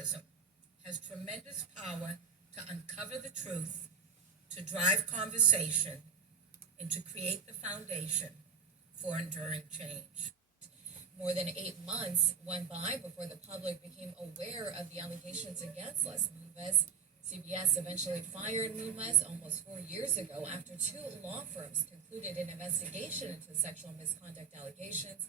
journalism has tremendous power to uncover the truth, to drive conversation, and to create the foundation for enduring change. More than 8 months went by before the public became aware of the allegations against Les Moonves. CBS eventually fired Moonves almost 4 years ago after 2 law firms concluded an investigation into sexual misconduct allegations.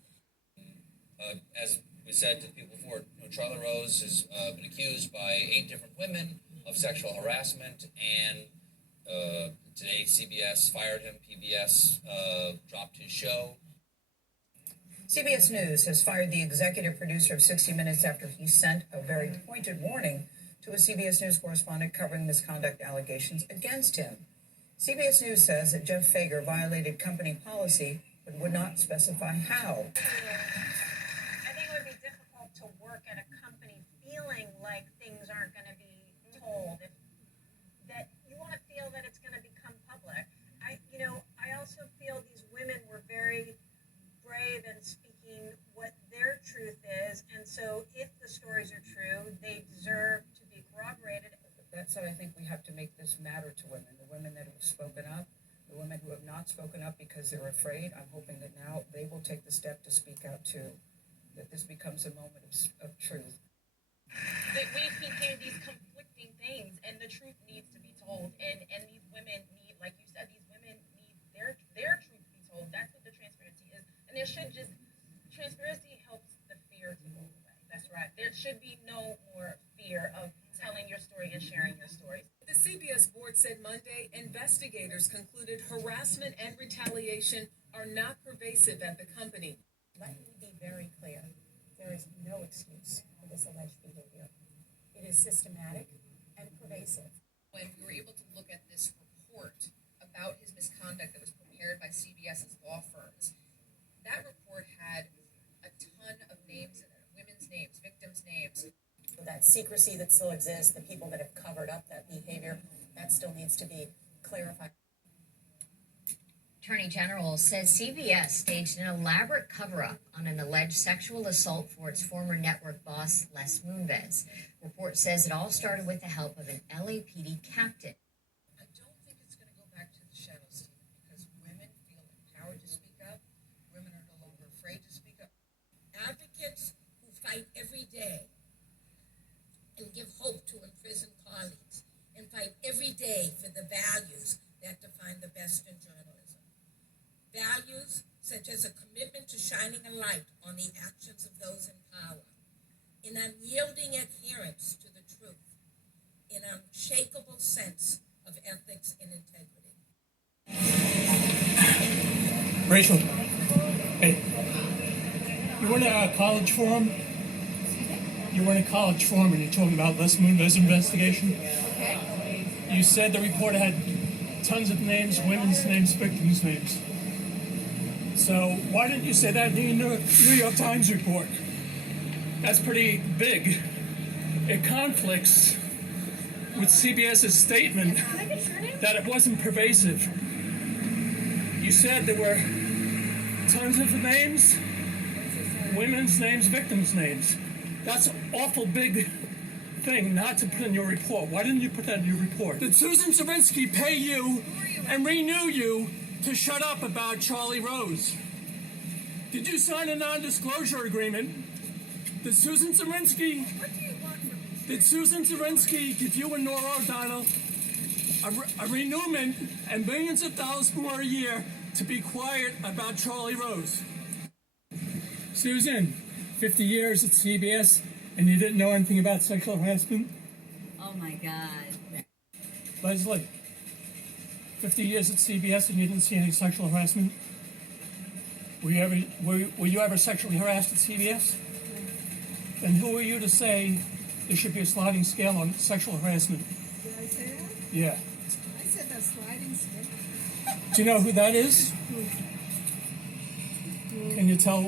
As we said to the people before, Charlie Rose has been accused by 8 different women of sexual harassment, and today CBS fired him. PBS dropped his show. CBS News has fired the executive producer of 60 Minutes after he sent a very pointed warning to a CBS News correspondent covering misconduct allegations against him. CBS News says that Jeff Fager violated company policy but would not specify how. I think it would be difficult to work at a company feeling like things aren't going to be told. That you want to feel that it's going to become public. I also feel these women were very brave in speaking what their truth is, and so if the stories are true, they deserve to be corroborated. That said, I think we have to make this matter to women. The women that have spoken up, the women who have not spoken up because they're afraid, I'm hoping that now they will take the step to speak out too, that this becomes a moment of truth. That we keep hearing these conflicting things, and the truth needs to be told, and these women need, like you said, these women need their truth to be told. That's what the transparency is, and transparency helps the fear to go away. That's right. There should be no more fear of telling your story and sharing your story. The CBS board said Monday investigators concluded harassment and retaliation are not pervasive at the company. Let me be very clear. There is no excuse for this alleged behavior. It is systematic and pervasive. When we were able to look at this report about his misconduct that was prepared by CBS's law firms, that report had a ton of names in it, women's names, victims' names. That secrecy that still exists, the people that have covered up that behavior, that still needs to be clarified. Attorney General says CBS staged an elaborate cover-up on an alleged sexual assault for its former network boss, Les Moonves. Report says it all started with the help of an LAPD captain. I don't think it's going to go back to the shadow, Stephen, because women feel empowered to speak up. Women are no longer afraid to speak up. Advocates who fight every day and give hope to imprisoned colleagues and fight every day for the values that define the best in journalism. Values such as a commitment to shining a light on the actions of those in power, an unyielding adherence to the truth, an unshakable sense of ethics and integrity. Rachel, hey, you were in a college forum? You were in a college forum and you're talking about Les Moonves' investigation? Okay. You said the report had tons of names, women's names, victims' names. So why didn't you say that in the New York Times report? That's pretty big. It conflicts with CBS's statement that it wasn't pervasive. You said there were tons of names, women's names, victims' names. That's an awful big thing not to put in your report. Why didn't you put that in your report? Did Susan Zawinski pay you and renew you to shut up about Charlie Rose? Did you sign a non-disclosure agreement? Did Susan Zawinski give you and Nora O'Donnell a renewment and millions of dollars more a year to be quiet about Charlie Rose? Susan, 50 years at CBS and you didn't know anything about sexual harassment? Oh my God. Leslie, 50 years at CBS and you didn't see any sexual harassment? Were you ever sexually harassed at CBS? Then who are you to say there should be a sliding scale on sexual harassment? Did I say that? Yeah. I said that sliding scale. Do you know who that is? Can you tell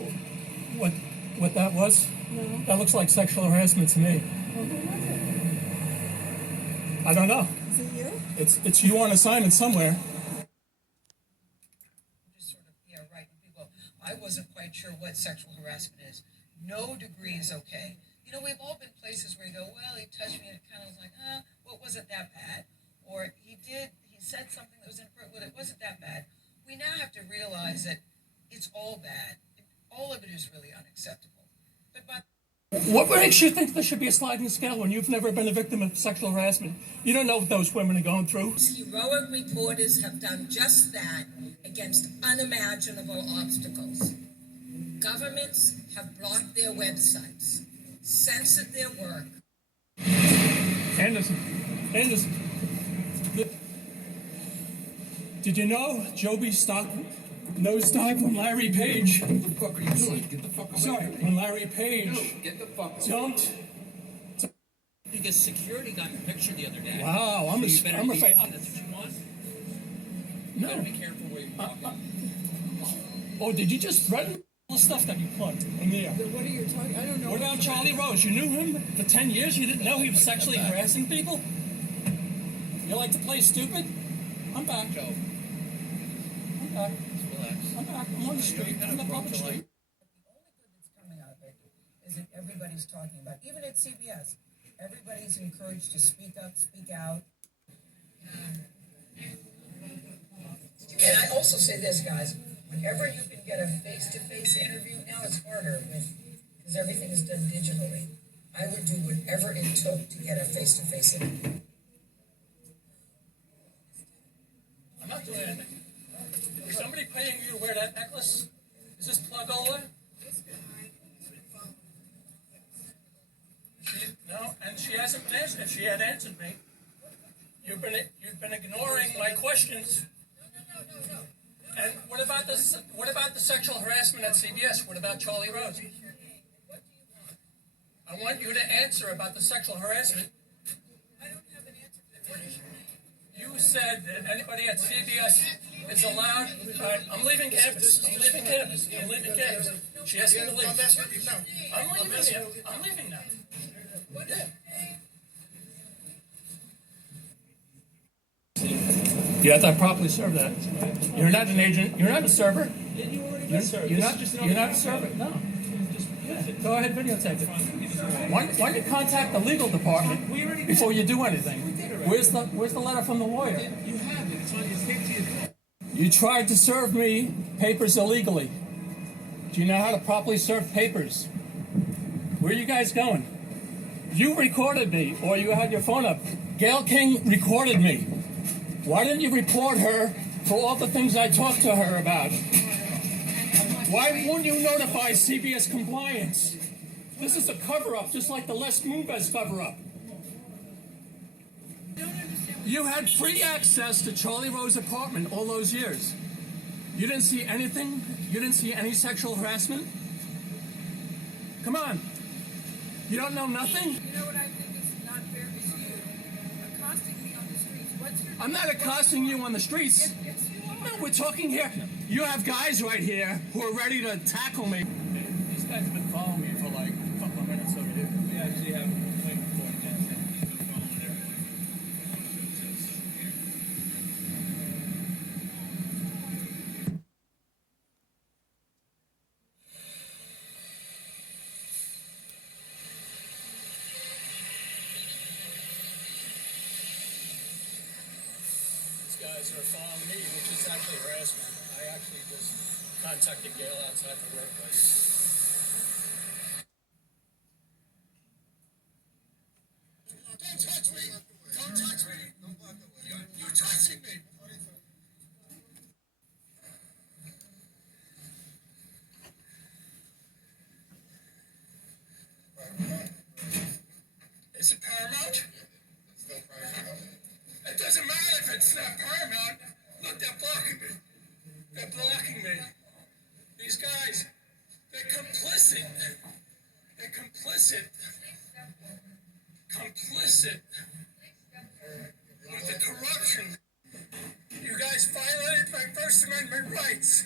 what that was? No. That looks like sexual harassment to me. Well, who was it? I don't know. Is it you? It's you on assignment somewhere. Just sort of, yeah, right. People, I wasn't quite sure what sexual harassment is. No degree is okay. You know, we've all been places where you go, well, What makes you think there should be a sliding scale when you've never been a victim of sexual harassment? You don't know what those women are going through. Heroic reporters have done just that against unimaginable obstacles. Governments have blocked their websites, censored their work. Anderson. Did you know Joby's stock nosedived when Larry Page? What the fuck are you doing? Get the fuck away Sorry, from me. when Larry Page No, get the fuck away. dumped. Because security got your picture the other day. Wow, So you better I'm be- afraid. That's what you want? You No. better be careful where you're walking. Oh, did you just threaten all the stuff that you plugged in there? What are you talking, I don't know. What about Charlie Rose? You knew him for 10 years? You didn't know he was sexually harassing people? You like to play stupid? I'm back. Joe, I'm back. just relax. I'm back. I'm on the street. I'm on the public street. The only good that's coming out of it is that everybody's talking about, even at CBS, everybody's encouraged to speak up, speak out. And I also say this, guys, whenever you can get a face-to-face interview, now it's harder because everything is done digitally. I would do whatever it took to get a face-to-face interview. I'm not doing anything. Is somebody paying you to wear that necklace? Is this plug over? No, and she hasn't answered. If she had answered me, you've been ignoring my questions. And what about the sexual harassment at CBS? What about Charlie Rose? I want you to answer about the sexual harassment. You said that anybody at CBS is allowed. I'm leaving campus. I'm leaving campus. She asked me to leave. I'm leaving here. I'm leaving now. Yeah. You have to properly serve that. You're not an agent. You're not a server. You're not a server. No. Go ahead, videotape it. Why don't you contact the legal department before you do anything? Where's the letter from the lawyer? You have it. It's on your tape to your door. You tried to serve me papers illegally. Do you know how to properly serve papers? Where are you guys going? You recorded me, or you had your phone up. Gail King recorded me. Why didn't you report her for all the things I talked to her about? Why won't you notify CBS Compliance? This is a cover-up, just like the Les Moonves cover-up. You had free access to Charlie Rose's apartment all those years. You didn't see anything? You didn't see any sexual harassment? Come on. You don't know nothing? You know what I think is not fair is you accosting me on the streets. What's your I'm not accosting you on the streets. Yes, you are. No, we're talking here. You have guys right here who are ready to tackle me. These guys have been following me for like a couple of minutes over here. We actually have a complaint report against him. He's been following everybody. These guys are following me, which is actually harassment. I actually just contacted Gail outside the workplace. Don't touch me! Don't touch me! You're touching me! Is it Paramount? It doesn't matter if it's not Paramount. Look, they're blocking me. They're blocking me. These guys, they're complicit. They're complicit. Complicit with the corruption. You guys violated my First Amendment rights.